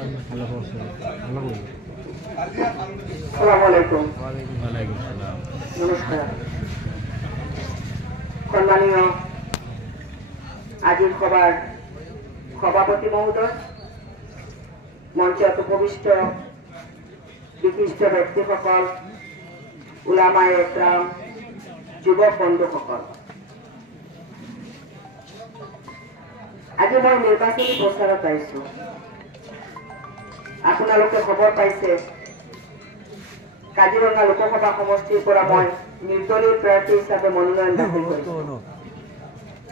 আসসালামু আলাইকুম। নমস্কাৰ। সম্মানীয় আজিৰ সভাৰ সভাপতি মহোদয়, মঞ্চত উপবিষ্ট বিশিষ্ট ব্যক্তিসকল, উলামায়ে একৰাম, যুৱক বন্ধুসকল, আজি মই নিৰ্বাচনী প্ৰচাৰত আহিছো। আপোনালোকে খবৰ পাইছে কাজিৰঙা লোকসভা সমষ্টিৰ পৰা মই নিৰ্দলীয় প্ৰাৰ্থী হিচাপে মনোনয়ন দাখিল কৰিছো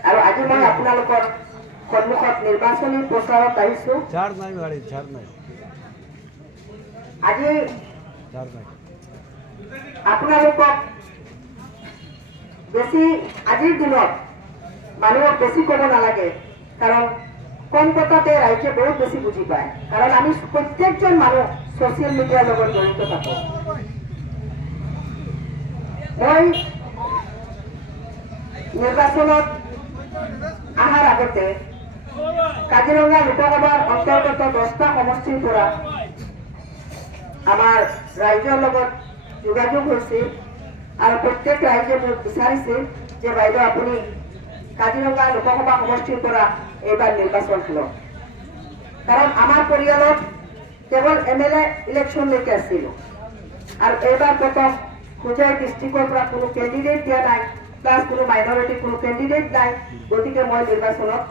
আৰু আজি মই আপোনালোকৰ সন্মুখত নিৰ্বাচনী প্ৰচাৰত আহিছো। আজি আপোনালোকক বেছি আজিৰ দিনত মানুহক বেছি ক'ব নালাগে, কাৰণ কম কথাতে ৰাইজে বহুত বেছি বুজি পায়, কাৰণ আমি প্ৰত্যেকজন মানুহ ছচিয়েল মিডিয়াৰ লগত জড়িত থাকো। মই নিৰ্বাচনত অহাৰ আগতে কাজিৰঙা লোকসভাৰ অন্তৰ্গত 10টা সমষ্টিৰ পৰা আমাৰ ৰাইজৰ লগত যোগাযোগ হৈছিল আৰু প্ৰত্যেক ৰাইজে মোক বিচাৰিছে যে বাইদেউ আপুনি কাজিৰঙা লোকসভা সমষ্টিৰ পৰা এইবাৰ নিৰ্বাচন খেলক, কাৰণ আমাৰ পৰিয়ালত কেৱল MLA ইলেকশ্যনলৈকে আছিল আৰু এইবাৰ প্ৰথম হোজাই ডিষ্ট্ৰিক্টৰ পৰা কোনো কেণ্ডিডেট দিয়া নাই, প্লাছ কোনো মাইনৰিটি কোনো কেণ্ডিডেট নাই, গতিকে মই নিৰ্বাচনত